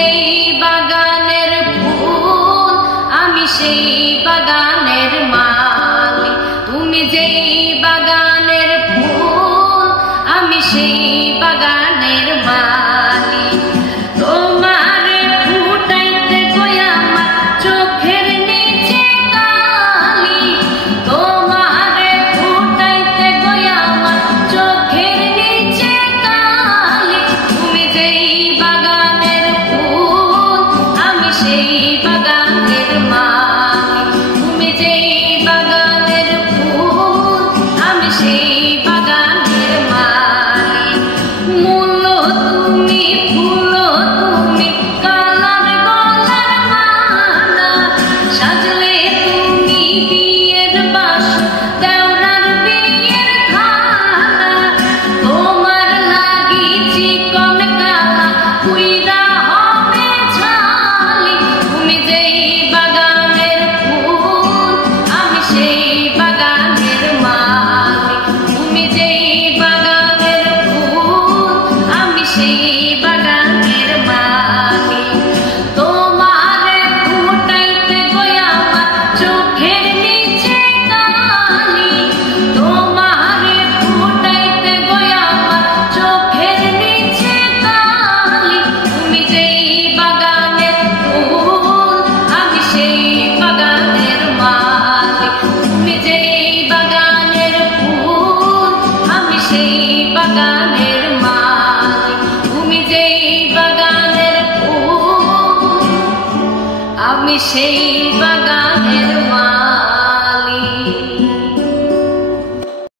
যেই বাগানের ফুল আমি সেই বাগানের মালি। তুমি যেই বাগানের ফুল আমি সেই বাগানের মালি। তোমার ফুটাইতে গই আমার চোখের নিচে কালি। তোমার ফুটাইতে গই আমার চোখের নিচে কালি। তুমি যেই বাগানের ফুল আমি সেই বাগানের মালি। তুমি যেই বাগানের ফুল আমি সেই বাগানের মালি। মূল তুমি ফুল তুমি কালার গলার মালা। সাজলে তুমি বিয়ের বাসর দেওরার বিয়ের থালা। তোমার লাগি চিকন কালা কুইরা হবে ছালি। তুমি যেই বাগানের ফুল আমি সেই বাগানের মালি। তুমি যেই বাগানের ফুল আমি সেই বাগানের মালি। তোমার ফুটাইতে গই আমার চোখের নিচে কালি। তোমার ফুটাইতে গই আমার চোখের নিচে কালি। তুমি যেই বাগানের ফুল আমি সেই বাগানের মালি। তুমি যেই বাগানের ফুল আমি সেই বাগানের মালি। তুমি যেই বাগানের ফুল আমি সেই বাগান